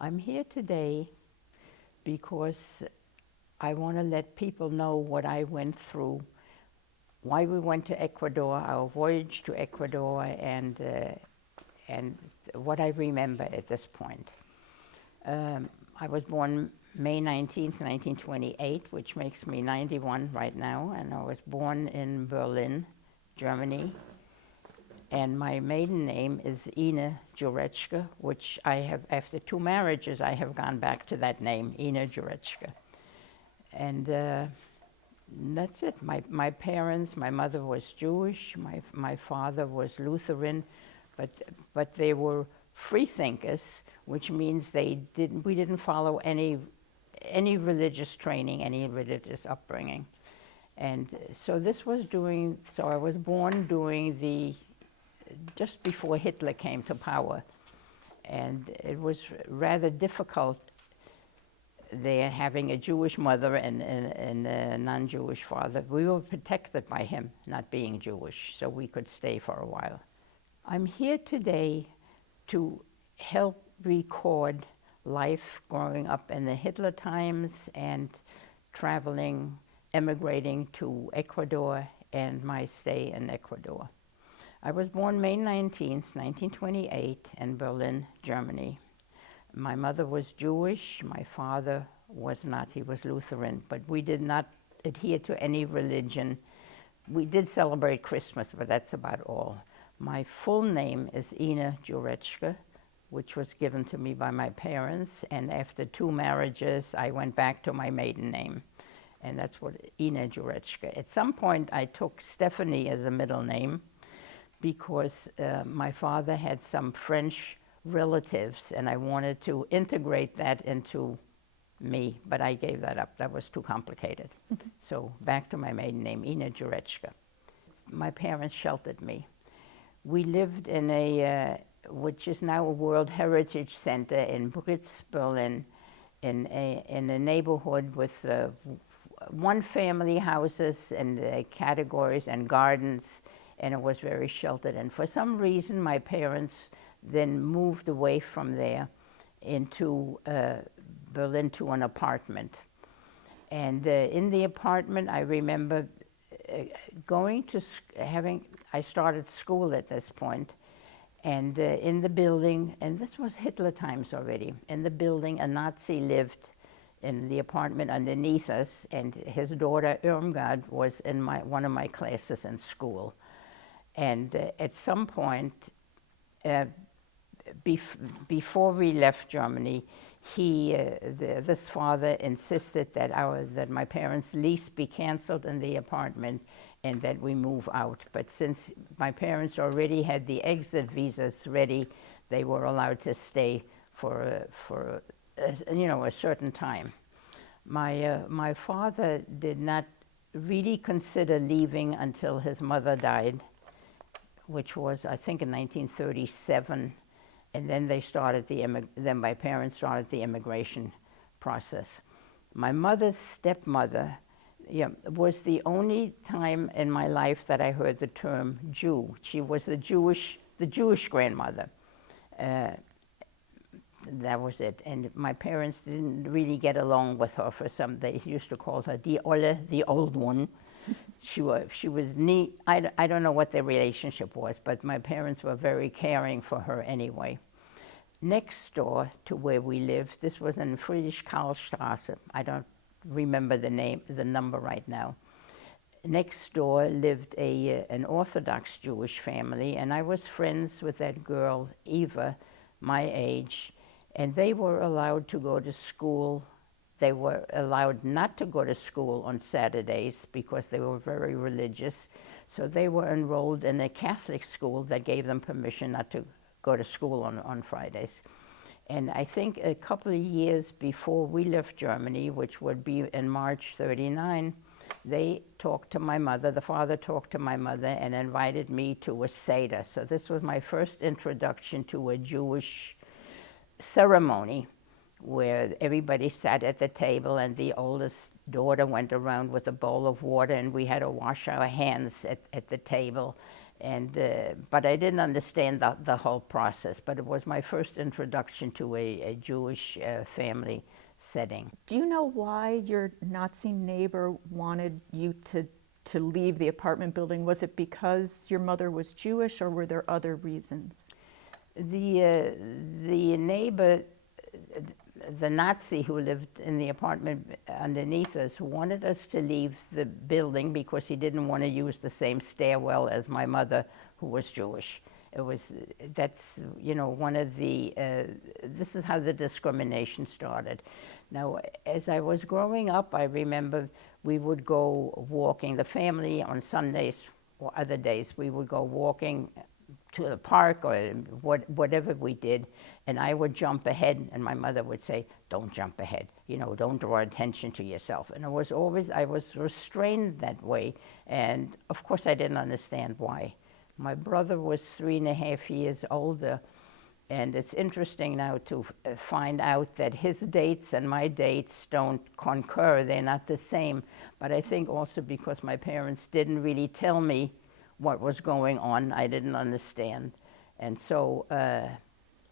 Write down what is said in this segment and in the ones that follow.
I'm here today because I want to let people know what I went through, why we went to Ecuador, our voyage to Ecuador, and what I remember at this point. I was born May 19th, 1928, which makes me 91 right now, and I was born in Berlin, Germany. And my maiden name is Ine Juretschke, which I have, after 2 marriages, I have gone back to that name, Ine Juretschke. And that's it. My parents, my mother was Jewish, my father was Lutheran, but they were free thinkers, which means we didn't follow any religious training, any religious upbringing. And so I was born during just before Hitler came to power. And it was rather difficult there, having a Jewish mother and a non-Jewish father. We were protected by him not being Jewish, so we could stay for a while. I'm here today to help record life growing up in the Hitler times and emigrating to Ecuador and my stay in Ecuador. I was born May 19th, 1928 in Berlin, Germany. My mother was Jewish, my father was not, he was Lutheran, but we did not adhere to any religion. We did celebrate Christmas, but that's about all. My full name is Ine Juretschke, which was given to me by my parents, and after 2 marriages, I went back to my maiden name, and that's what Ine Juretschke. At some point, I took Stephanie as a middle name, because my father had some French relatives and I wanted to integrate that into me, but I gave that up. That was too complicated. So back to my maiden name, Ine Juretschke. My parents sheltered me. We lived in which is now a World Heritage Center in Britz, Berlin, in a neighborhood with 1-family houses and categories and gardens, and it was very sheltered. And for some reason, my parents then moved away from there into Berlin to an apartment. And in the apartment, I remember I started school at this point, and in the building, and this was Hitler times already, in the building, a Nazi lived in the apartment underneath us, and his daughter Irmgard was in one of my classes in school. And at some point, before we left Germany, this father insisted that my parents' lease be canceled in the apartment and that we move out. But since my parents already had the exit visas ready, they were allowed to stay for a certain time. My father did not really consider leaving until his mother died, which was, I think, in 1937, and then then my parents started the immigration process. My mother's stepmother was the only time in my life that I heard the term Jew. She was the Jewish grandmother. That was it. And my parents didn't really get along with her they used to call her die Olle, the old one. She was neat. I don't know what their relationship was, but my parents were very caring for her anyway. Next door to where we lived, this was in Friedrich-Karl-Straße. I don't remember the number right now. Next door lived an Orthodox Jewish family, and I was friends with that girl, Eva, my age, and they were allowed to go to school. They were allowed not to go to school on Saturdays because they were very religious. So they were enrolled in a Catholic school that gave them permission not to go to school on Fridays. And I think a couple of years before we left Germany, which would be in March 1939, they talked to my mother, the father talked to my mother and invited me to a Seder. So this was my first introduction to a Jewish ceremony, where everybody sat at the table and the oldest daughter went around with a bowl of water and we had to wash our hands at the table. But I didn't understand the whole process. But it was my first introduction to a Jewish family setting. Do you know why your Nazi neighbor wanted you to leave the apartment building? Was it because your mother was Jewish, or were there other reasons? The neighbor, the Nazi who lived in the apartment underneath us, wanted us to leave the building because he didn't want to use the same stairwell as my mother, who was Jewish. That's one of the, this is how the discrimination started. Now, as I was growing up, I remember we would go walking, the family on Sundays or other days, we would go walking to the park or whatever we did, and I would jump ahead, and my mother would say, "Don't jump ahead, don't draw attention to yourself." And I was restrained that way, and of course I didn't understand why. My brother was 3.5 years older, and it's interesting now to find out that his dates and my dates don't concur, they're not the same. But I think also because my parents didn't really tell me what was going on, I didn't understand. And so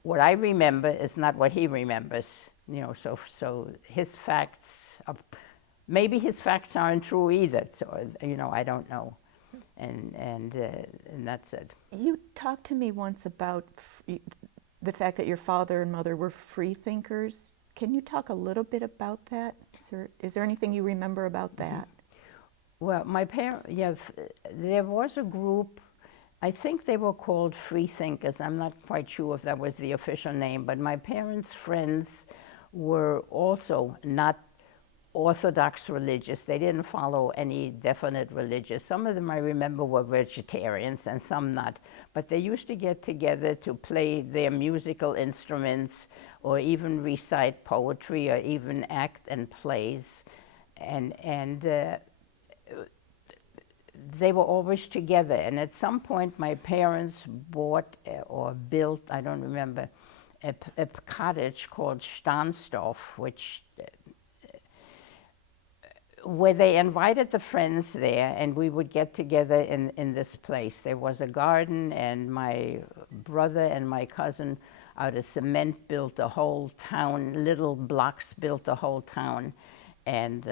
what I remember is not what he remembers, so his facts, maybe his facts aren't true either, so, I don't know. And that's it. You talked to me once about the fact that your father and mother were free thinkers. Can you talk a little bit about that? Is there anything you remember about that? Well, my parents, there was a group, I think they were called free thinkers. I'm not quite sure if that was the official name, but my parents' friends were also not Orthodox religious. They didn't follow any definite religious. Some of them I remember were vegetarians and some not. But they used to get together to play their musical instruments or even recite poetry or even act in plays. And they were always together. And at some point my parents bought or built, I don't remember, a cottage called Stahnsdorf, where they invited the friends there, and we would get together in this place. There was a garden, and my brother and my cousin out of cement built a whole town, little blocks built a whole town. And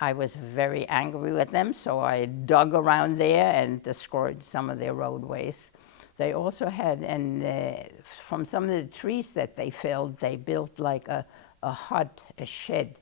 I was very angry with them, so I dug around there and destroyed some of their roadways. They also had, from some of the trees that they felled, they built like a hut, a shed.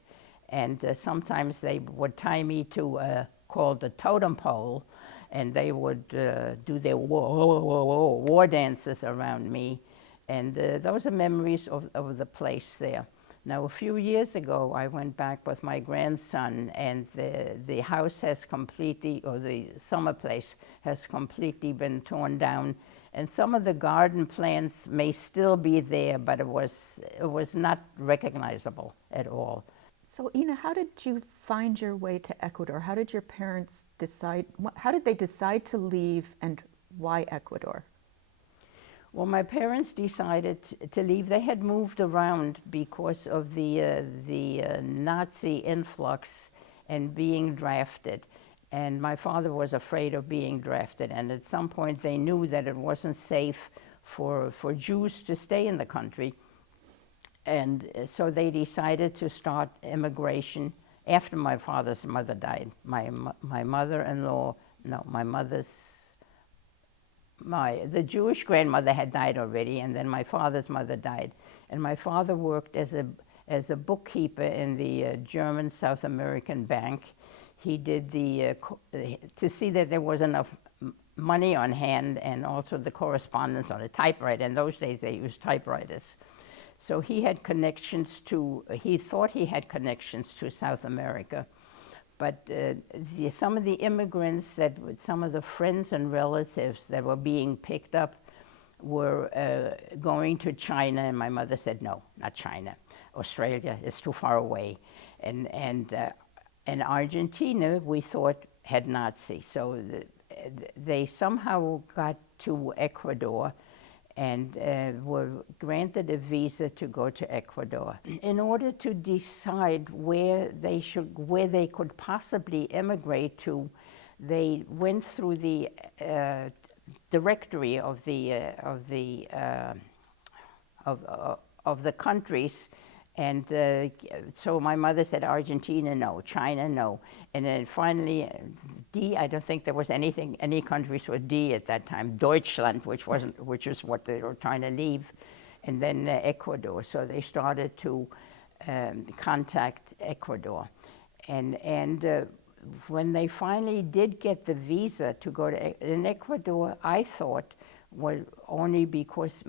And sometimes they would tie me to called the totem pole, and they would do their war dances around me. And those are memories of the place there. Now, a few years ago, I went back with my grandson, and the house has completely, or the summer place has completely been torn down. And some of the garden plants may still be there, but it was not recognizable at all. So, Ina, how did you find your way to Ecuador? How did your parents decide, how did they decide to leave, and why Ecuador? Well, my parents decided to leave. They had moved around because of the Nazi influx and being drafted. And my father was afraid of being drafted. And at some point they knew that it wasn't safe for Jews to stay in the country. And so they decided to start immigration after my father's mother died. My mother-in-law, no, the Jewish grandmother had died already, and then my father's mother died. And my father worked as a bookkeeper in the German South American bank. He did to see that there was enough money on hand, and also the correspondence on a typewriter. In those days they used typewriters. So he had connections he thought he had connections to South America. But some of the immigrants, some of the friends and relatives that were being picked up were going to China, and my mother said, no, not China. Australia is too far away. And Argentina, we thought, had Nazis. So they somehow got to Ecuador and were granted a visa to go to Ecuador. In order to decide where they could possibly immigrate to, they went through the directory of the countries, and so my mother said Argentina no, China no, and then finally D. I don't think there was any countries with D at that time. Deutschland, which is what they were trying to leave, and then Ecuador. So they started to contact Ecuador, and when they finally did get the visa to go to in Ecuador, I thought was only because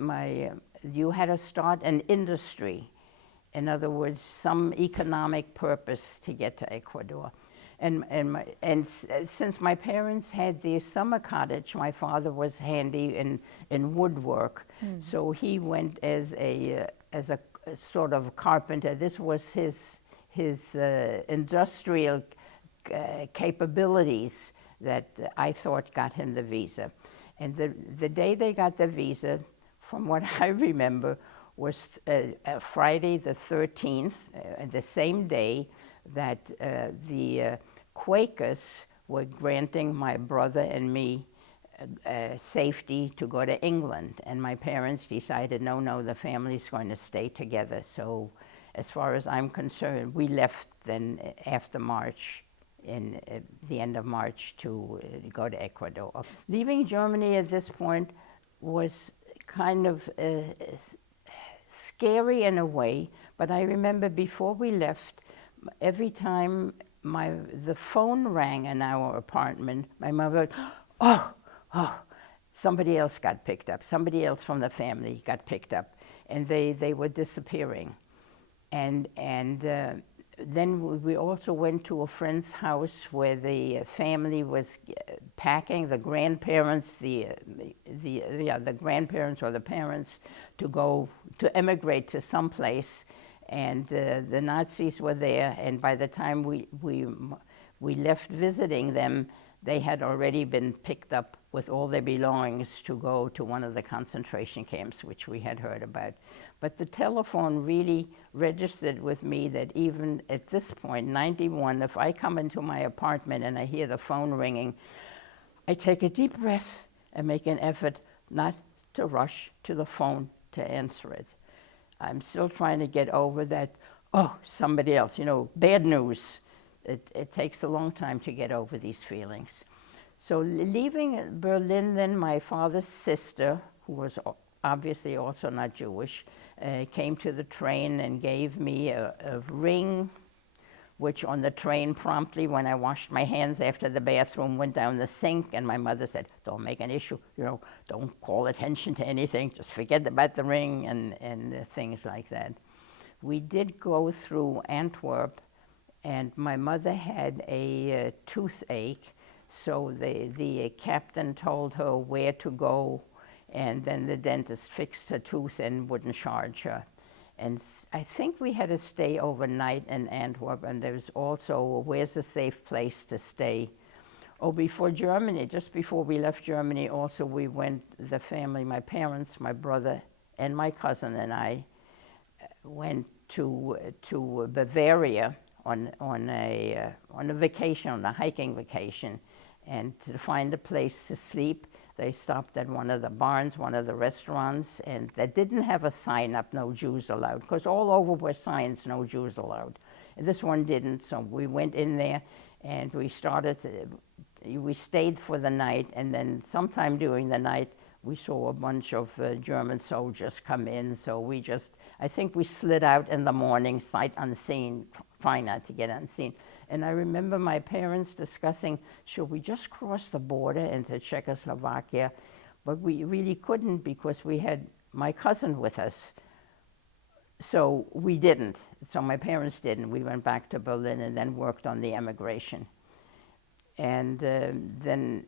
you had to start an industry. In other words, some economic purpose to get to Ecuador. And since my parents had the summer cottage, my father was handy in woodwork, so he went as a sort of carpenter. This was his industrial capabilities that I thought got him the visa. And the day they got the visa, from what I remember, was Friday the 13th, the same day that the Quakers were granting my brother and me safety to go to England. And my parents decided, no, the family's going to stay together. So as far as I'm concerned, we left then after March, in the end of March, to go to Ecuador. Leaving Germany at this point was kind of scary in a way, but I remember before we left, every time the phone rang in our apartment, my mother would, oh, somebody else got picked up. Somebody else from the family got picked up, and they were disappearing. And then we also went to a friend's house where the family was packing, the grandparents, the grandparents or the parents, to emigrate to some place, and the Nazis were there. And by the time we left visiting them, they had already been picked up with all their belongings to go to one of the concentration camps, which we had heard about. But the telephone really registered with me that even at this point, 91, if I come into my apartment and I hear the phone ringing, I take a deep breath and make an effort not to rush to the phone to answer it. I'm still trying to get over that, somebody else, bad news. It takes a long time to get over these feelings. So leaving Berlin, then my father's sister, who was obviously also not Jewish, came to the train and gave me a ring, which on the train promptly, when I washed my hands after the bathroom, went down the sink, and my mother said, don't make an issue, don't call attention to anything, just forget about the ring and things like that. We did go through Antwerp, and my mother had a toothache, so the captain told her where to go, and then the dentist fixed her tooth and wouldn't charge her. And I think we had to stay overnight in Antwerp, and there's also, where's a safe place to stay? Before Germany, just before we left Germany, also we went, the family, my parents, my brother, and my cousin and I went to Bavaria on a vacation, on a hiking vacation, and to find a place to sleep. They stopped at one of the barns, one of the restaurants, and they didn't have a sign up, no Jews allowed, because all over were signs, no Jews allowed. And this one didn't, so we went in there, and we stayed for the night, and then sometime during the night, we saw a bunch of German soldiers come in, so I think we slid out in the morning, sight unseen, trying not to get unseen. And I remember my parents discussing, should we just cross the border into Czechoslovakia? But we really couldn't because we had my cousin with us. So we didn't. So my parents didn't. We went back to Berlin and then worked on the emigration. And then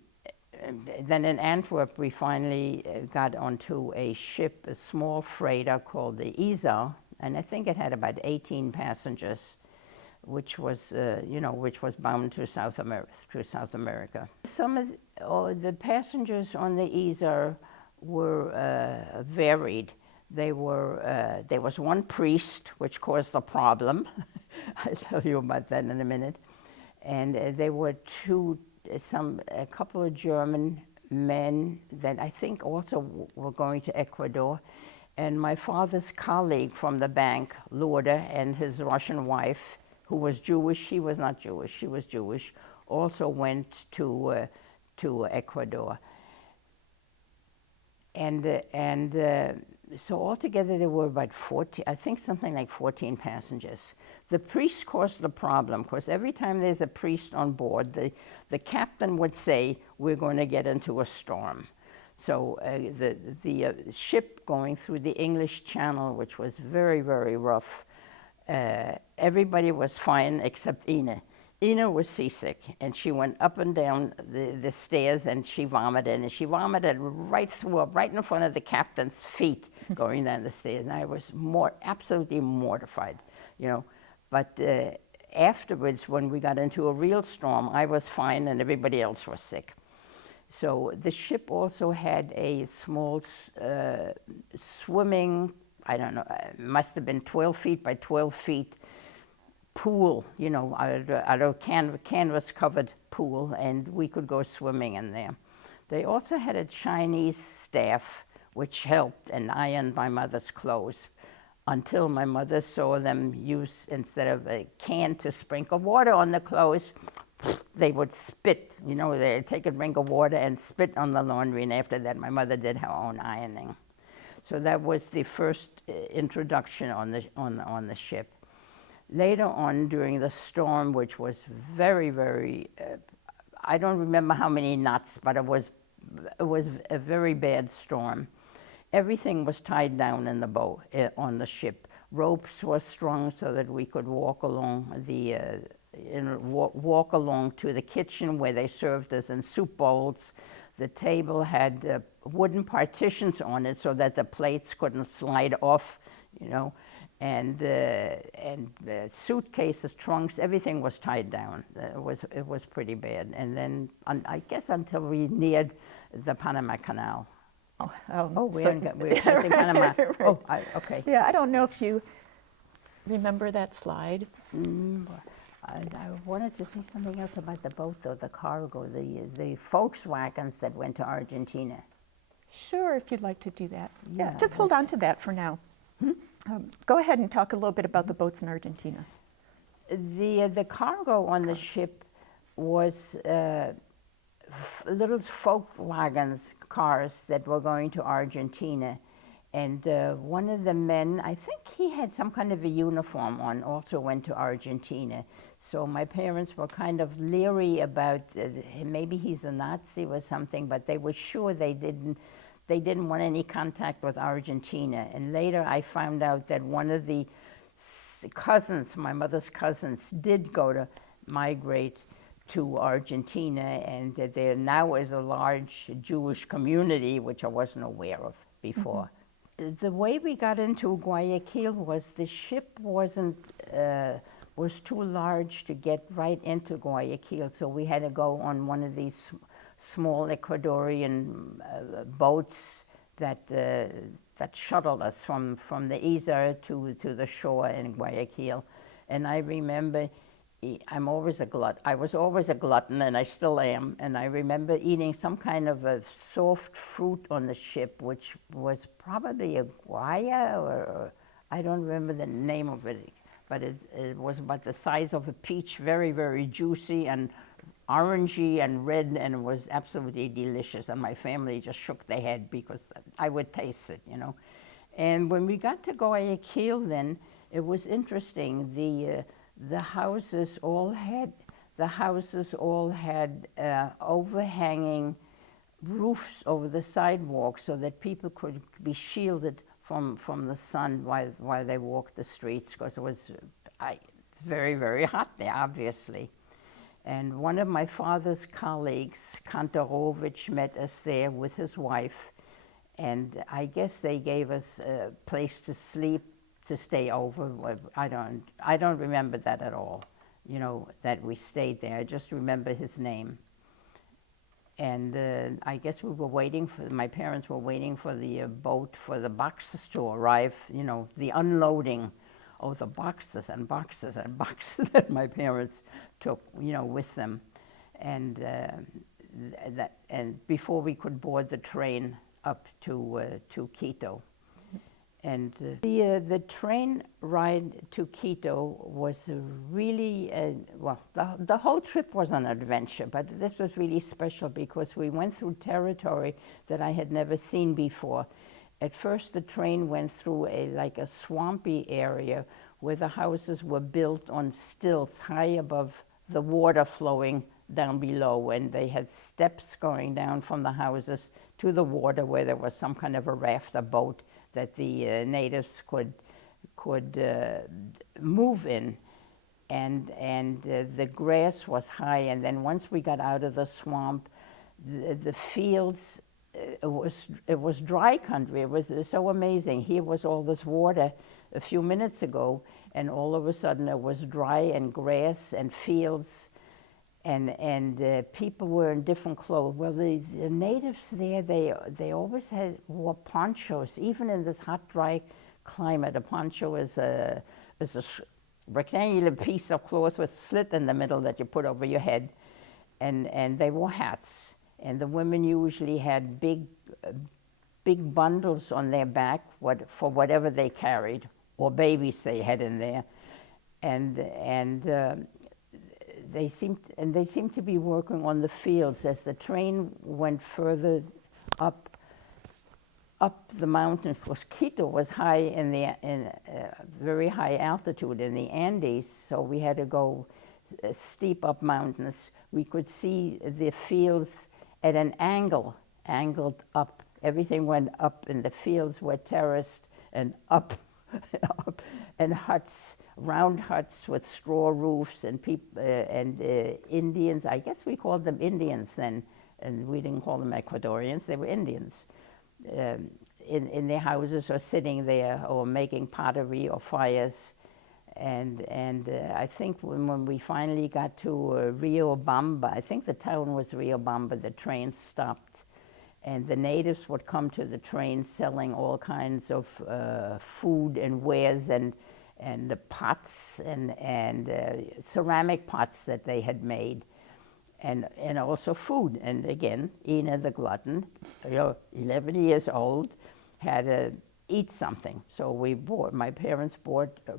in Antwerp, we finally got onto a ship, a small freighter called the Isar, and I think it had about 18 passengers, which was bound to South America. Some of the passengers on the Isar were varied. There was one priest, which caused a problem. I'll tell you about that in a minute. And there were a couple of German men that I think also were going to Ecuador. And my father's colleague from the bank, Lourdes, and his Russian wife, who was Jewish, he was not Jewish, she was Jewish, also went to Ecuador. So altogether there were about 14, I think something like 14 passengers. The priest caused the problem, because every time there's a priest on board, the captain would say, we're going to get into a storm. So the ship going through the English Channel, which was very, very rough, everybody was fine except Ina. Ina was seasick, and she went up and down the stairs, and she vomited, right in front of the captain's feet going down the stairs. And I was absolutely mortified, you know. But afterwards, when we got into a real storm, I was fine and everybody else was sick. So the ship also had a small swimming, I don't know, it must have been 12 feet by 12 feet pool, you know, out of canvas-covered pool, and we could go swimming in there. They also had a Chinese staff which helped and ironed my mother's clothes until my mother saw them use, instead of a can to sprinkle water on the clothes, they would spit, you know, they'd take a drink of water and spit on the laundry, and after that my mother did her own ironing. So that was the first introduction on the ship. Later on, during the storm, which was very, very, I don't remember how many knots, but it was a very bad storm. Everything was tied down in the boat, on the ship. Ropes were strung so that we could walk along walk along to the kitchen where they served us in soup bowls. The table had wooden partitions on it so that the plates couldn't slide off, you know. And suitcases, trunks, everything was tied down. It was pretty bad. And then, I guess until we neared the Panama Canal. We're in Panama. Right. Okay. Yeah, I don't know if you remember that slide. I wanted to say something else about the boat, though, the cargo, the Volkswagens that went to Argentina. Sure, if you'd like to do that. Yeah, just hold on to that for now. Go ahead and talk a little bit about the boats in Argentina. The cargo on the ship was little Volkswagens cars that were going to Argentina. And one of the men, I think he had some kind of a uniform on, also went to Argentina. So my parents were kind of leery about maybe he's a Nazi or something, but they were sure they didn't want any contact with Argentina. And later I found out that one of the cousins, my mother's cousins, did migrate to Argentina, and that there now is a large Jewish community, which I wasn't aware of before. Mm-hmm. The way we got into Guayaquil was the ship was too large to get right into Guayaquil, so we had to go on one of these small Ecuadorian boats that shuttled us from the Isar to the shore in Guayaquil. And I remember, I was always a glutton, and I still am, and I remember eating some kind of a soft fruit on the ship, which was probably a guaya, or I don't remember the name of it, but it was about the size of a peach, very, very juicy and orangey and red, and it was absolutely delicious. And my family just shook their head because I would taste it, you know. And when we got to Guayaquil, then it was interesting. The houses all had overhanging roofs over the sidewalk so that people could be shielded from the sun while they walked the streets, because it was very, very hot there, obviously. And one of my father's colleagues, Kantarovich, met us there with his wife, and I guess they gave us a place to sleep, to stay over. I don't remember that at all, you know, that we stayed there. I just remember his name. And I guess my parents were waiting for the boat, for the boxes to arrive, you know, the unloading. Oh, the boxes and boxes and boxes that my parents took, you know, with them. And and before we could board the train up to Quito. And the train ride to Quito was really, well, the whole trip was an adventure, but this was really special because we went through territory that I had never seen before. At first, the train went through like a swampy area where the houses were built on stilts high above the water flowing down below, and they had steps going down from the houses to the water where there was some kind of a raft, a boat that the natives could move in, and the grass was high. And then once we got out of the swamp, the fields, it was dry country. It was so amazing. Here was all this water a few minutes ago, and all of a sudden it was dry and grass and fields, and people were in different clothes. Well, the natives there, they always wore ponchos, even in this hot, dry climate. A poncho is a rectangular piece of cloth with a slit in the middle that you put over your head, and they wore hats. And the women usually had big bundles on their back for whatever they carried, or babies they had in there, and they seemed to be working on the fields as the train went further up the mountain. Of course, Quito was high in very high altitude in the Andes, so we had to go steep up mountains. We could see the fields at an angled up. Everything went up, and the fields were terraced and up, and huts, round huts with straw roofs, and Indians. I guess we called them Indians then, and we didn't call them Ecuadorians. They were Indians in their houses, or sitting there, or making pottery or fires. And I think when we finally got to Riobamba, I think the town was Riobamba, the train stopped. And the natives would come to the train selling all kinds of food and wares, and the pots and ceramic pots that they had made, and also food. And again, Ina the glutton, 11 years old, had to eat something. So my parents bought a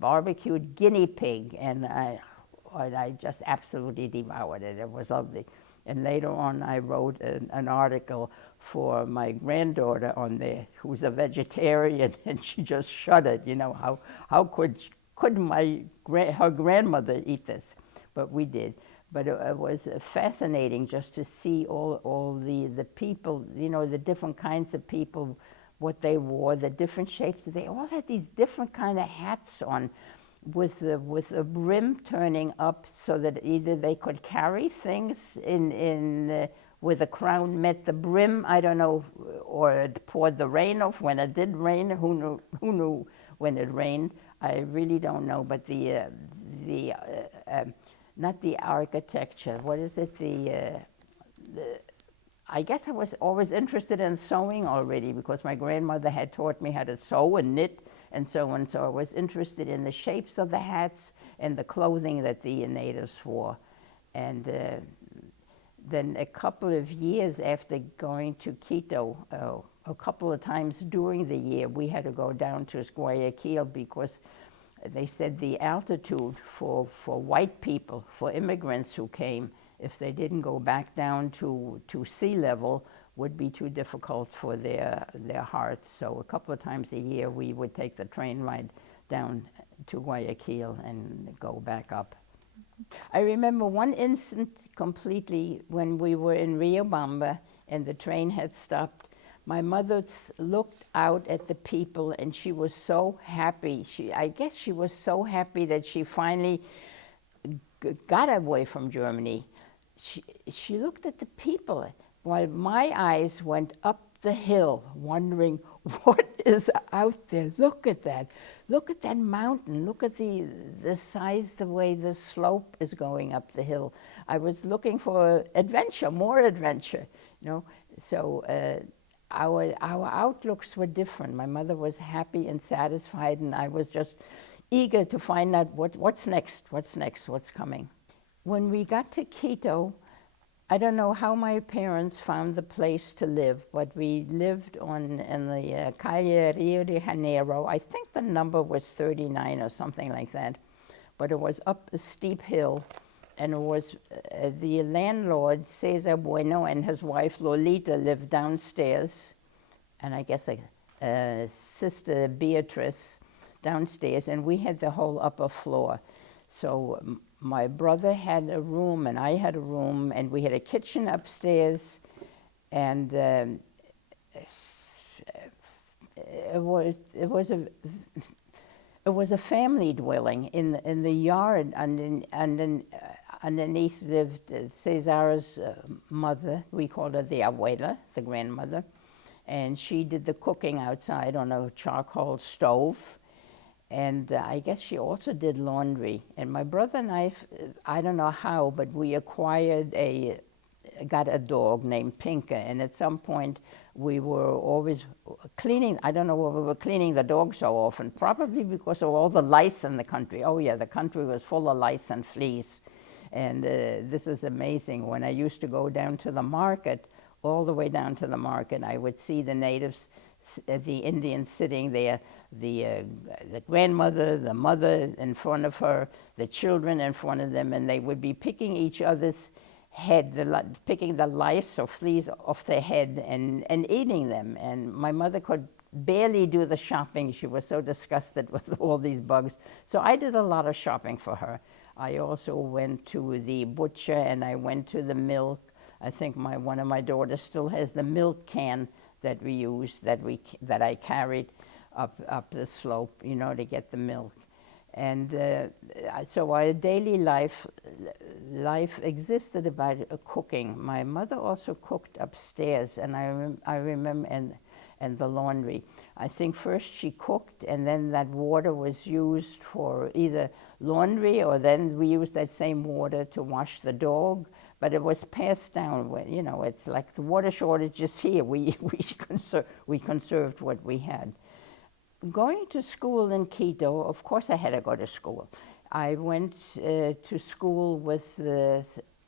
barbecued guinea pig, and I just absolutely devoured it. It was lovely. And later on, I wrote an article for my granddaughter on there, who's a vegetarian, and she just shuddered. How could her grandmother eat this? But we did. But it was fascinating just to see all the people, the different kinds of people, what they wore, the different shapes. They all had these different kind of hats on, with a brim turning up so that either they could carry things where the crown met the brim, I don't know, or it poured the rain off when it did rain. Who knew when it rained? I really don't know. But not the architecture. What is it? I guess I was always interested in sewing already, because my grandmother had taught me how to sew and knit and so on. So I was interested in the shapes of the hats and the clothing that the natives wore. And then a couple of years after going to Quito, a couple of times during the year, we had to go down to Guayaquil, because they said the altitude for white people, for immigrants who came, if they didn't go back down to sea level, would be too difficult for their hearts. So a couple of times a year, we would take the train ride down to Guayaquil and go back up. I remember one instant completely when we were in Riobamba and the train had stopped. My mother looked out at the people, and she was so happy. I guess she was so happy that she finally got away from Germany. She looked at the people, while my eyes went up the hill, wondering what is out there. Look at that. Look at that mountain. Look at the size, the way the slope is going up the hill. I was looking for adventure, more adventure, So our outlooks were different. My mother was happy and satisfied, and I was just eager to find out what's next, what's coming. When we got to Quito, I don't know how my parents found the place to live, but we lived in the Calle Rio de Janeiro. I think the number was 39 or something like that, but it was up a steep hill, and it was the landlord, Cesar Bueno, and his wife Lolita lived downstairs, and I guess sister Beatrice downstairs, and we had the whole upper floor. So my brother had a room, and I had a room, and we had a kitchen upstairs, and it was a family dwelling. In the yard, underneath lived Cesar's mother. We called her the abuela, the grandmother, and she did the cooking outside on a charcoal stove. And I guess she also did laundry. And my brother and I don't know how, but we got a dog named Pinker. And at some point, we were always cleaning. I don't know why we were cleaning the dog so often. Probably because of all the lice in the country. Oh yeah, the country was full of lice and fleas. And this is amazing. When I used to go down to the market, all the way down to the market, I would see the natives, the Indians sitting there, the grandmother, the mother in front of her, the children in front of them, and they would be picking each other's head, picking the lice or fleas off their head and eating them. And my mother could barely do the shopping. She was so disgusted with all these bugs. So I did a lot of shopping for her. I also went to the butcher, and I went to the milk. I think one of my daughters still has the milk can that we used, that I carried up the slope, to get the milk. And so our daily life existed about cooking. My mother also cooked upstairs, and I remember, and the laundry. I think first she cooked, and then that water was used for either laundry, or then we used that same water to wash the dog. But it was passed down. It's like the water shortage is here. We conserved what we had. Going to school in Quito, of course I had to go to school. I went to school with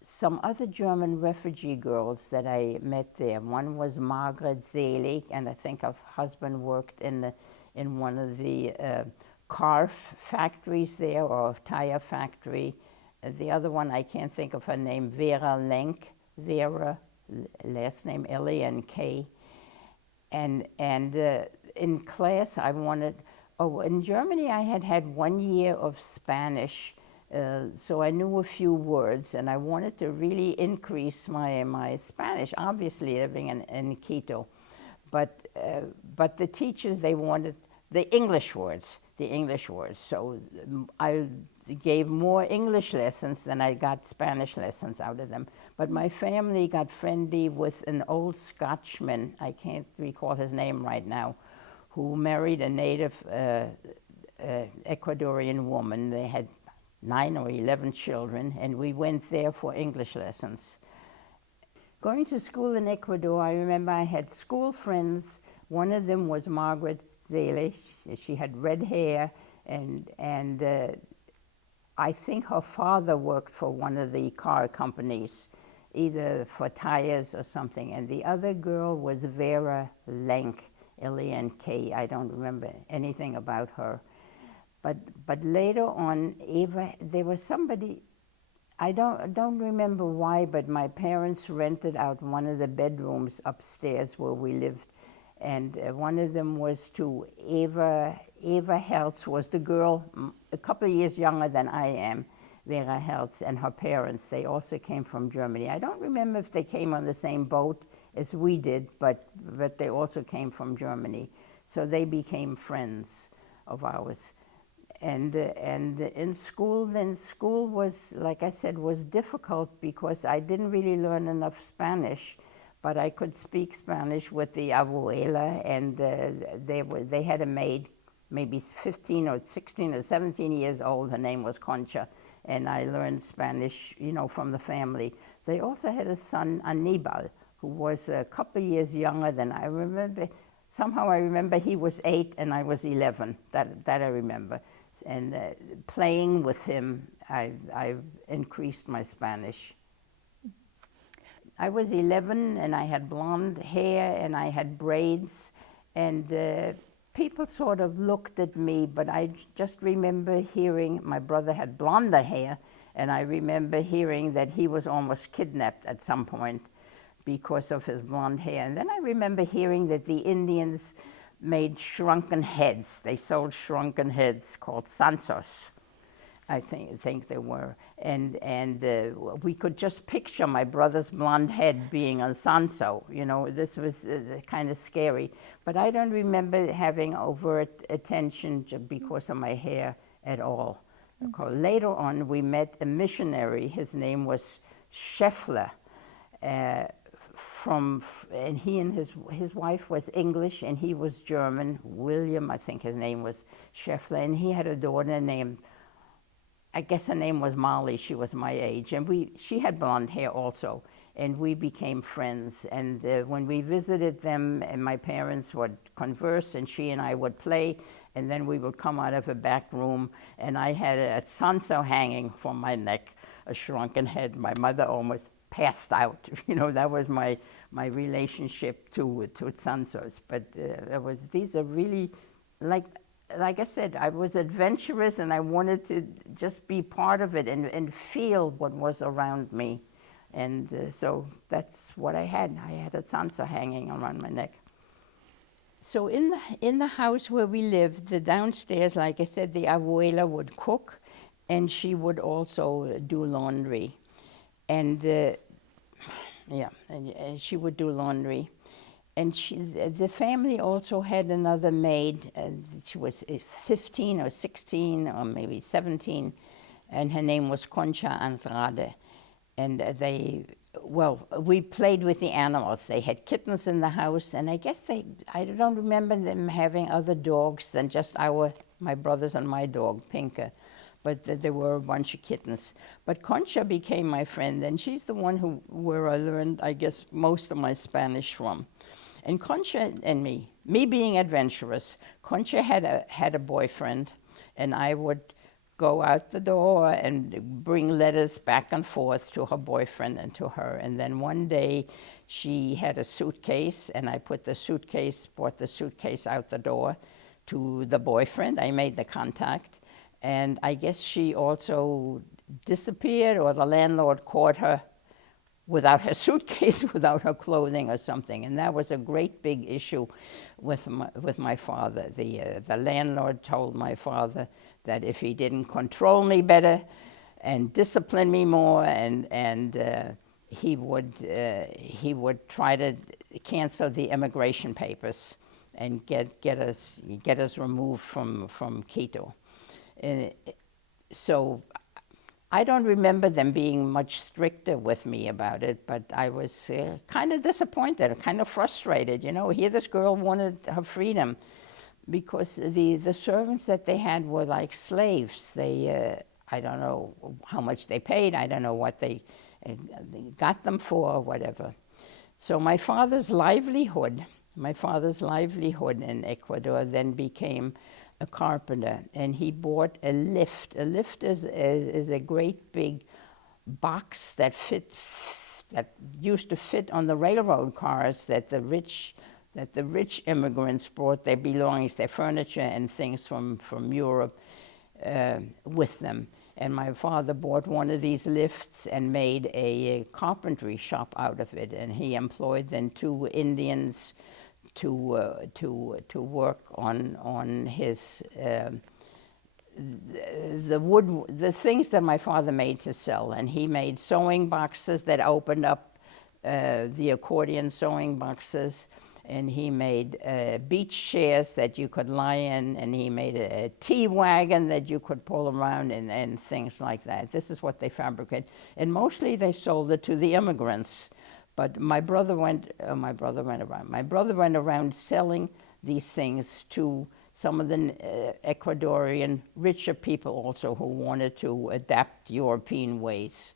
some other German refugee girls that I met there. One was Margaret Selig, and I think her husband worked in one of the car factories there, or tire factory. The other one, I can't think of her name, Vera Lenk, last name Lenk. And in class, in Germany I had 1 year of Spanish, so I knew a few words, and I wanted to really increase my Spanish, obviously living in Quito. But the teachers, they wanted the English words. So I gave more English lessons than I got Spanish lessons out of them. But my family got friendly with an old Scotchman, I can't recall his name right now, who married a native Ecuadorian woman. They had 9 or 11 children, and we went there for English lessons. Going to school in Ecuador, I remember I had school friends. One of them was Margaret Selig. She had red hair, and I think her father worked for one of the car companies, either for tires or something. And the other girl was Vera Lenk, Lenk. I don't remember anything about her. But later on, there was somebody, I don't remember why, but my parents rented out one of the bedrooms upstairs where we lived. And one of them was to Eva Hertz, was the girl a couple of years younger than I am, Vera Hertz, and her parents. They also came from Germany. I don't remember if they came on the same boat as we did, but they also came from Germany. So they became friends of ours. And in school, school was, like I said, was difficult because I didn't really learn enough Spanish. But I could speak Spanish with the abuela, and they had a maid, maybe 15 or 16 or 17 years old. Her name was Concha, and I learned Spanish, from the family. They also had a son, Anibal, who was a couple of years younger than I remember. Somehow I remember he was 8 and I was 11. That I remember. And playing with him, I increased my Spanish. I was 11 and I had blonde hair and I had braids, and people sort of looked at me, but I just remember hearing, my brother had blonder hair, and I remember hearing that he was almost kidnapped at some point because of his blonde hair. And then I remember hearing that the Indians made shrunken heads. They sold shrunken heads called sansos, I think they were. And we could just picture my brother's blonde head being a sanso. You know, this was kind of scary. But I don't remember having overt attention because of my hair at all. Later on, we met a missionary. His name was Scheffler. And he and his wife was English and he was German. William, I think his name was Scheffler. And he had a daughter named, I guess her name was Molly. She was my age. And she had blonde hair also. And we became friends. And when we visited them, and my parents would converse, and she and I would play, and then we would come out of a back room, and I had a sanso hanging from my neck, a shrunken head. My mother almost passed out. You know, that was my relationship to sansos. But these are really, like I said, I was adventurous, and I wanted to just be part of it and feel what was around me. And so that's what I had. I had a sanso hanging around my neck. So in the house where we lived, the downstairs, like I said, the abuela would cook, and she would also do laundry. And and she would do laundry. And the family also had another maid. She was 15 or 16 or maybe 17, and her name was Concha Andrade. And we played with the animals. They had kittens in the house, and I guess I don't remember them having other dogs than just my brothers and my dog, Pinker. But there were a bunch of kittens. But Concha became my friend, and she's the one where I learned, I guess, most of my Spanish from. And Concha and me being adventurous, Concha had a boyfriend, and I would go out the door and bring letters back and forth to her boyfriend and to her. And then one day she had a suitcase, and I brought the suitcase out the door to the boyfriend. I made the contact, and I guess she also disappeared, or the landlord caught her without her suitcase, without her clothing or something. And that was a great big issue with my father. The landlord told my father that if he didn't control me better and discipline me more, and he would try to cancel the immigration papers and get us removed from Quito. So I don't remember them being much stricter with me about it, but I was kind of disappointed, kind of frustrated. You know, here this girl wanted her freedom, because the servants that they had were like slaves. They, I don't know how much they paid. I don't know what they got them for or whatever. So my father's livelihood in Ecuador then became a carpenter, and he bought a lift. A lift is a great big box that used to fit on the railroad cars that the rich immigrants brought their belongings, their furniture and things from Europe with them. And my father bought one of these lifts and made a carpentry shop out of it, and he employed then 2 Indians to work on his the things that my father made to sell. And he made sewing boxes that opened up, the accordion sewing boxes, and he made beach chairs that you could lie in, and he made a tea wagon that you could pull around, and things like that. This is what they fabricated, and mostly they sold it to the immigrants. But my brother went around selling these things to some of the Ecuadorian richer people also, who wanted to adapt European ways.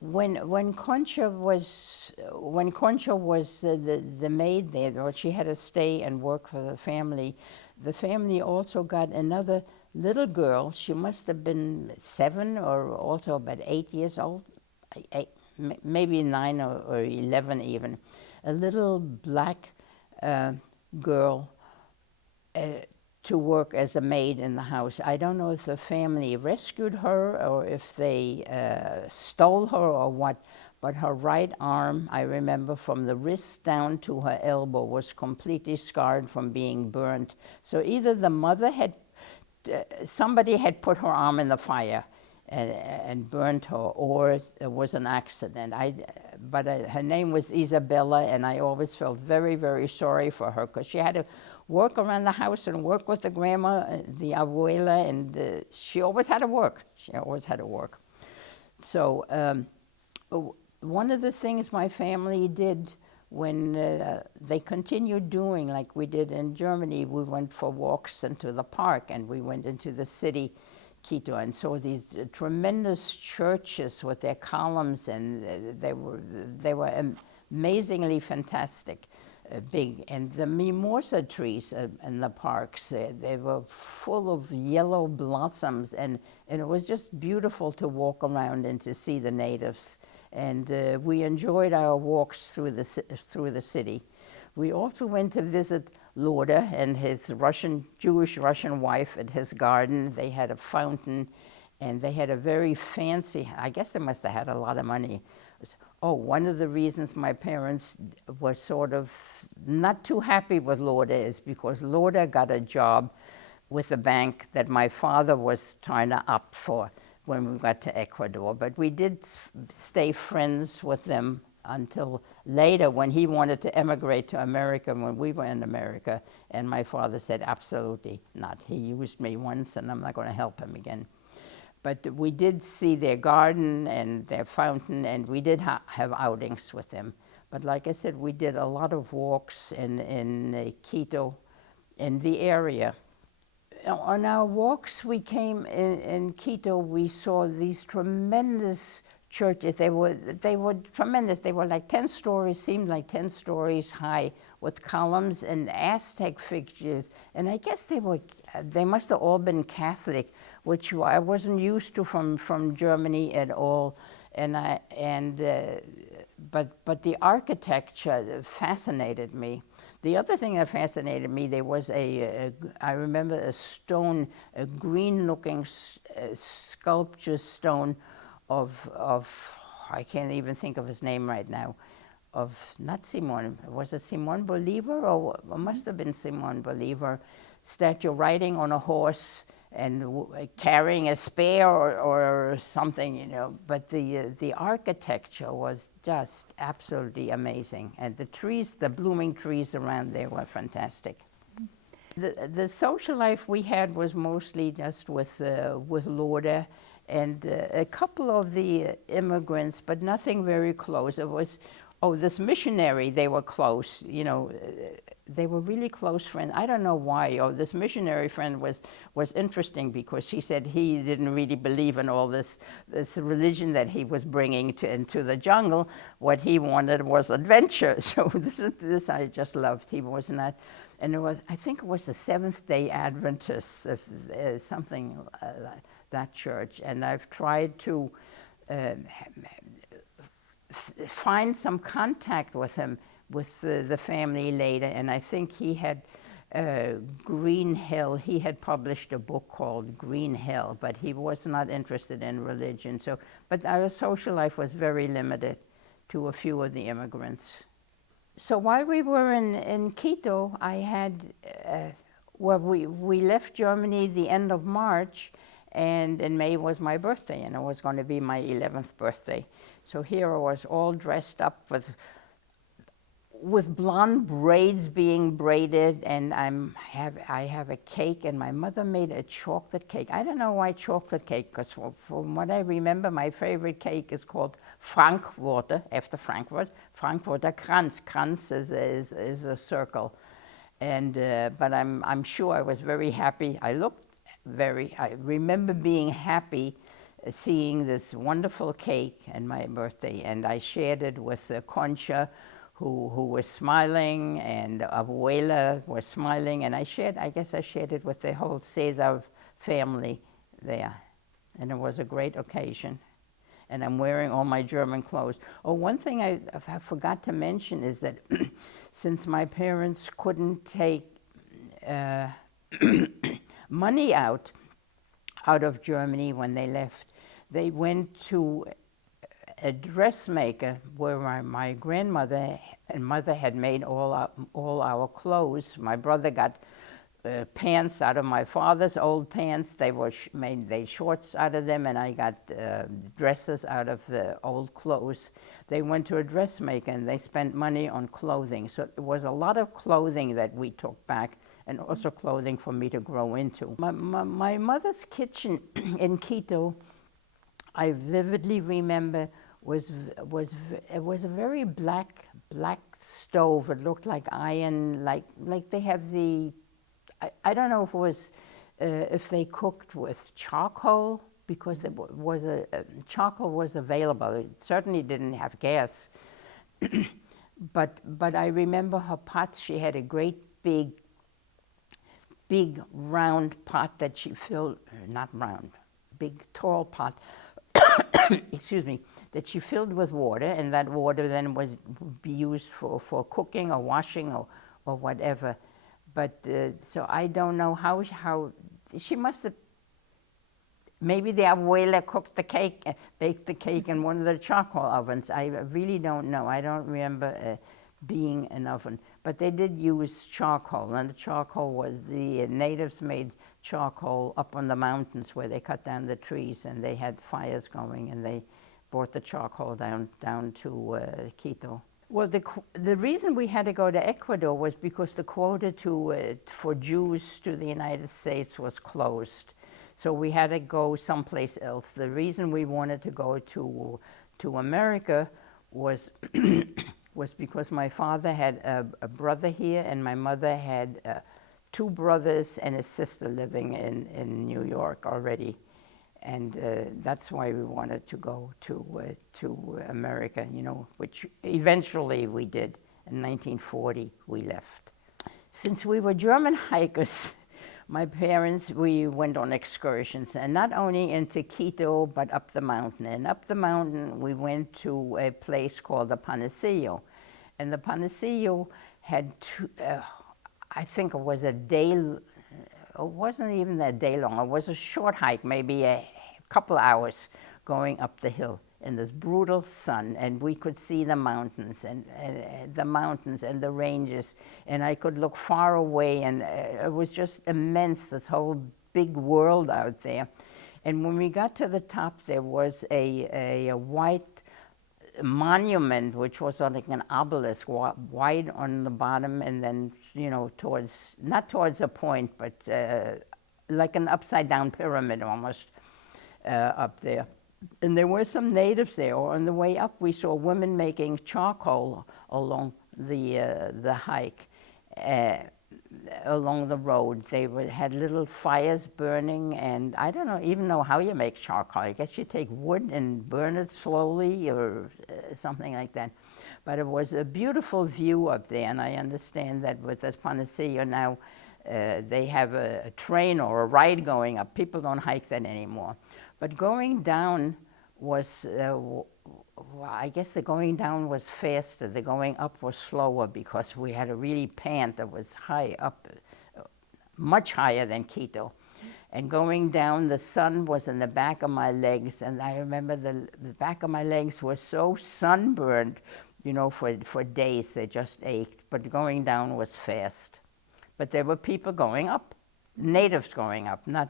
When Concha was the maid there, or she had to stay and work for the family also got another little girl. She must have been 7 or also about 8 years old. maybe 9 or 11 even, a little black girl to work as a maid in the house. I don't know if the family rescued her or if they stole her or what, but her right arm, I remember from the wrist down to her elbow, was completely scarred from being burnt. So either the mother had, somebody had put her arm in the fire and burnt her, or it was an accident. But her name was Isabella, and I always felt very, very sorry for her, because she had to work around the house and work with the grandma, the abuela, and she always had to work. She always had to work. So one of the things my family did when they continued doing like we did in Germany, we went for walks into the park, and we went into the city, Quito, and saw these tremendous churches with their columns, and they were amazingly fantastic, big. And the mimosa trees in the parks, they were full of yellow blossoms, and it was just beautiful to walk around and to see the natives. And we enjoyed our walks through the city. We also went to visit Lourdes and his Jewish Russian wife at his garden. They had a fountain, and they had a very fancy, I guess they must have had a lot of money. One of the reasons my parents were sort of not too happy with Lourdes is because Lourdes got a job with a bank that my father was trying to opt for when we got to Ecuador. But we did stay friends with them until later, when he wanted to emigrate to America when we were in America, and my father said absolutely not. He used me once, and I'm not going to help him again. But we did see their garden and their fountain, and we did have outings with them. But like I said, we did a lot of walks in Quito, in the area. On our walks, we came in Quito, we saw these tremendous churches. They were tremendous. They were like 10 stories, seemed like 10 stories high, with columns and Aztec figures. And I guess they must have all been Catholic, which I wasn't used to from Germany at all. But the architecture fascinated me. The other thing that fascinated me, there was I remember a green-looking sculpture stone of, I can't even think of his name right now, not Simon, was it Simon Bolivar, or it must have been Simon Bolivar, statue riding on a horse and carrying a spear or something, But the architecture was just absolutely amazing, and the trees, the blooming trees around there were fantastic. The social life we had was mostly just with Lourdes and a couple of the immigrants, but nothing very close. It was, this missionary, they were close, they were really close friends. I don't know why. This missionary friend was interesting, because she said he didn't really believe in all this religion that he was bringing into the jungle. What he wanted was adventure. So this I just loved. He was not, and I think it was the Seventh-day Adventist, something like that church. And I've tried to find some contact with him, with the family later, and I think he had Green Hill. He had published a book called Green Hill, but he was not interested in religion. But our social life was very limited to a few of the immigrants. So while we were in Quito, I had, we left Germany the end of March, and in May was my birthday, and it was going to be my 11th birthday. So here I was all dressed up with blonde braids being braided, and I have a cake, and my mother made a chocolate cake. I don't know why chocolate cake, because from what I remember, my favorite cake is called Frankfurter, after Frankfurt, Frankfurter Kranz. Kranz is a circle, and but I'm sure I was very happy. I remember being happy seeing this wonderful cake and my birthday, and I shared it with Concha, who was smiling, and Abuela was smiling, and I guess I shared it with the whole Cesar family there, and it was a great occasion. and I'm wearing all my German clothes. Oh, one thing I forgot to mention is that since my parents couldn't take money out of Germany when they left, they went to a dressmaker where my grandmother and mother had made all our clothes. My brother got pants out of my father's old pants. They were made shorts out of them, and I got dresses out of the old clothes. They went to a dressmaker and they spent money on clothing. So it was a lot of clothing that we took back, and also clothing for me to grow into. My mother's kitchen in Quito, I vividly remember, was a very black stove. It looked like iron, like they have the. I don't know if it was if they cooked with charcoal, because there was charcoal was available. It certainly didn't have gas. But I remember her pots. She had a great big round pot that she filled, not round, big tall pot, excuse me, that she filled with water, and that water then would be used for cooking or washing or whatever. But so I don't know how she must have, maybe the abuela cooked the cake, baked the cake in one of the charcoal ovens. I really don't know. I don't remember being an oven. But they did use charcoal, and the charcoal was, the natives made charcoal up on the mountains where they cut down the trees, and they had fires going, and they brought the charcoal down to Quito. Well, the reason we had to go to Ecuador was because the quota for Jews to the United States was closed. So we had to go someplace else. The reason we wanted to go to America was was because my father had a brother here, and my mother had 2 brothers and a sister living in New York already. And that's why we wanted to go to America, you know, which eventually we did. In 1940, we left. Since we were German hikers, my parents, we went on excursions, and not only into Quito, but up the mountain. And up the mountain, we went to a place called the Panecillo. And the Panecillo had I think it was a day, it wasn't even a day long. It was a short hike, maybe a couple hours going up the hill in this brutal sun, and we could see the mountains and the ranges, and I could look far away, and it was just immense, this whole big world out there. And when we got to the top, there was a white monument, which was like an obelisk, white on the bottom, and then, you know, not towards a point, but like an upside down pyramid almost up there. And there were some natives there. On the way up, we saw women making charcoal along the hike, along the road. They had little fires burning, and I don't even know how you make charcoal. I guess you take wood and burn it slowly or something like that. But it was a beautiful view up there, and I understand that with the Panecillo now, they have a train or a ride going up. People don't hike that anymore. But going down was, I guess the going down was faster. The going up was slower because we had to really pant. It was high up, much higher than Quito. And going down, the sun was in the back of my legs, and I remember the back of my legs were so sunburned, you know, for days. They just ached. But going down was fast. But there were people going up, natives going up, not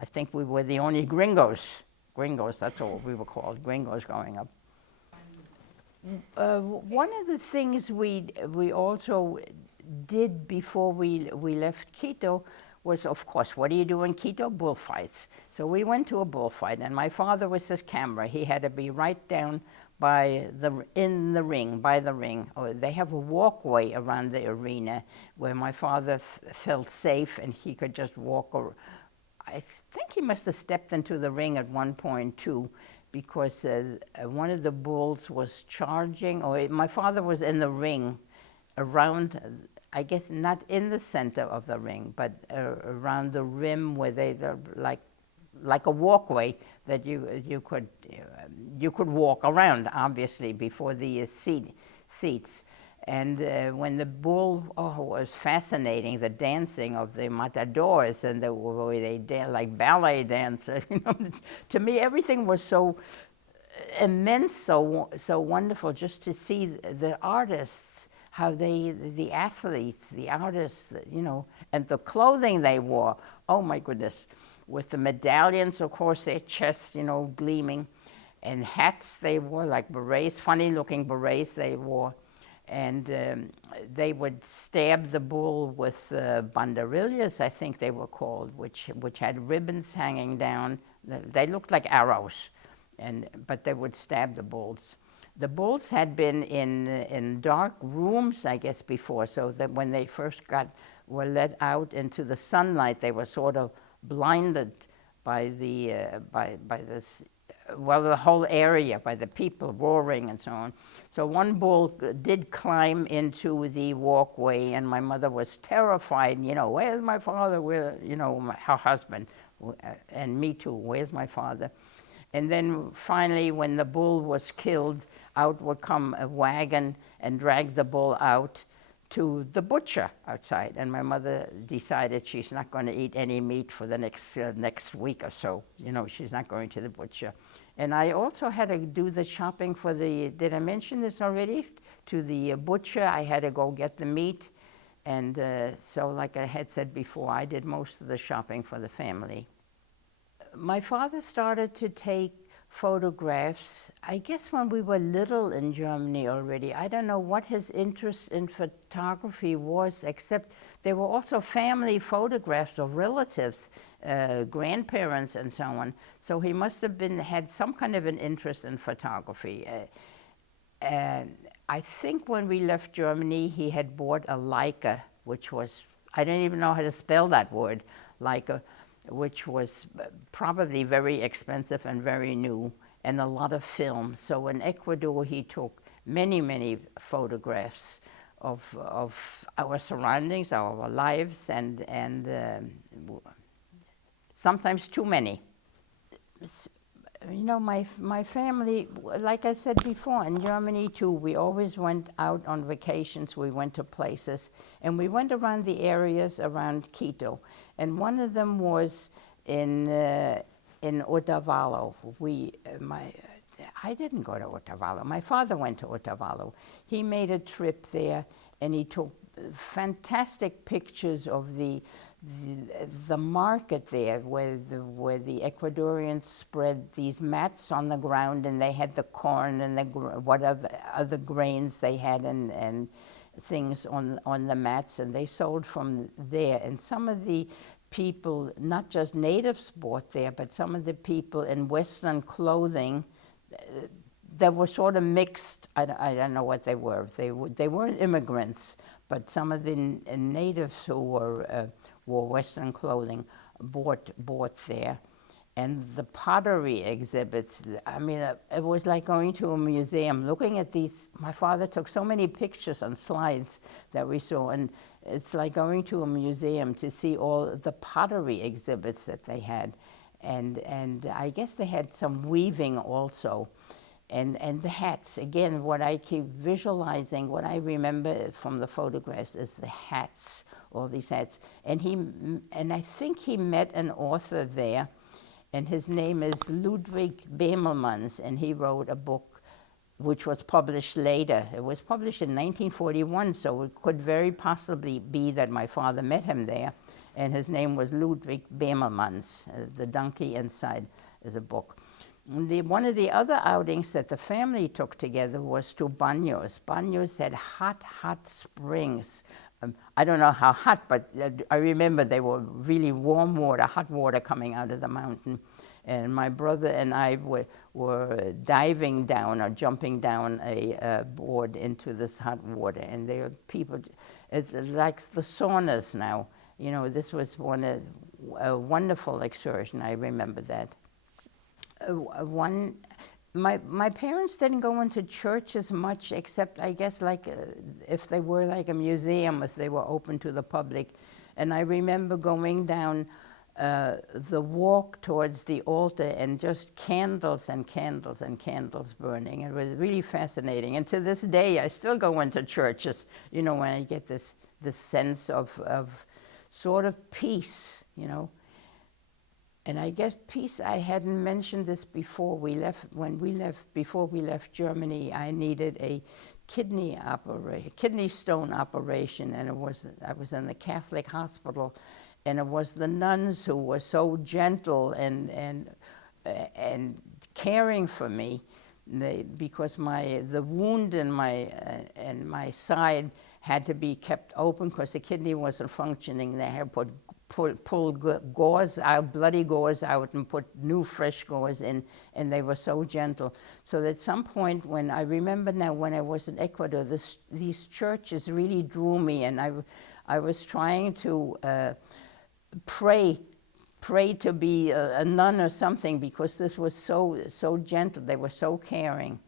I think we were the only gringos. Gringos, that's what we were called, gringos going up. One of the things we also did before we left Quito was, of course, what do you do in Quito? Bullfights. So we went to a bullfight, and my father was his camera. He had to be right down in the ring, by the ring. Or they have a walkway around the arena where my father felt safe, and he could just walk around. I think he must have stepped into the ring at one point too, because one of the bulls was charging, or my father was in the ring around, I guess not in the center of the ring, but around the rim where they're like a walkway that you could walk around, obviously, before the seats. And when the bull was fascinating, the dancing of the matadors and the way they dance like ballet dancers. To me, everything was so immense, so wonderful, just to see the artists, how the athletes, the artists, and the clothing they wore. Oh my goodness, with the medallions, of course, their chests, gleaming, and hats they wore, like berets, funny-looking berets they wore. And they would stab the bull with banderillas, I think they were called, which had ribbons hanging down. They looked like arrows, but they would stab the bulls. The bulls had been in dark rooms, I guess, before, so that when they first were let out into the sunlight, they were sort of blinded by the whole area, by the people roaring and so on. So one bull did climb into the walkway, and my mother was terrified. Where's my father? Her husband, and me too. Where's my father? And then finally, when the bull was killed, out would come a wagon and drag the bull out to the butcher outside. And my mother decided she's not going to eat any meat for the next week or so. She's not going to the butcher. And I also had to do the shopping for did I mention this already? To the butcher, I had to go get the meat. And so like I had said before, I did most of the shopping for the family. My father started to take photographs, I guess when we were little in Germany already. I don't know what his interest in photography was, except there were also family photographs of relatives, grandparents and so on. So he must have had some kind of an interest in photography. I think when we left Germany, he had bought a Leica, which was, I don't even know how to spell that word, Leica, which was probably very expensive and very new, and a lot of film. So in Ecuador, he took many, many photographs of our surroundings, our lives, and sometimes too many. My family, like I said before, in Germany too, we always went out on vacations. We went to places, and we went around the areas around Quito. And one of them was in Otavalo. I didn't go to Otavalo. My father went to Otavalo. He made a trip there, and he took fantastic pictures of the market there, where the Ecuadorians spread these mats on the ground, and they had the corn and what other grains they had and things on the mats, and they sold from there. And some of the people, not just natives, bought there, but some of the people in Western clothing that were sort of mixed. I don't know what they were. They weren't immigrants, but some of the natives who wore Western clothing bought there. And the pottery exhibits, I mean, it was like going to a museum, looking at these. My father took so many pictures on slides that we saw, and it's like going to a museum to see all the pottery exhibits that they had. And I guess they had some weaving also. And the hats, again, what I keep visualizing, what I remember from the photographs is the hats, all these hats. And I think he met an author there, and his name is Ludwig Bemelmans, and he wrote a book which was published later. It was published in 1941, so it could very possibly be that my father met him there, and his name was Ludwig Bemelmans. The Donkey Inside is a book. One of the other outings that the family took together was to Baños. Baños had hot, hot springs. I don't know how hot, but I remember they were really warm water, hot water coming out of the mountain. And my brother and I were diving down or jumping down a board into this hot water. And there were people, it's like the saunas now. This was a wonderful excursion. I remember that. My parents didn't go into church as much, except I guess if they were like a museum, if they were open to the public. And I remember going down the walk towards the altar and just candles and candles and candles burning. It was really fascinating. And to this day, I still go into churches, you know, when I get this sense of sort of peace, you know. And I guess peace, I hadn't mentioned this before we left. Before we left Germany, I needed a kidney stone operation, and I was in the Catholic hospital, and it was the nuns who were so gentle and caring for me, because the wound in my side had to be kept open because the kidney wasn't functioning. They had to pull gauze out, bloody gauze out, and put new fresh gauze in, and they were so gentle. So at some point, when I remember now, when I was in Ecuador, these churches really drew me, and I was trying to pray to be a nun or something, because this was so gentle. They were so caring.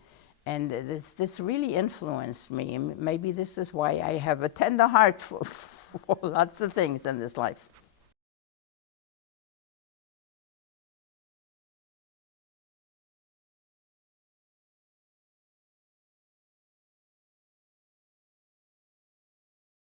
And this really influenced me. And maybe this is why I have a tender heart for lots of things in this life.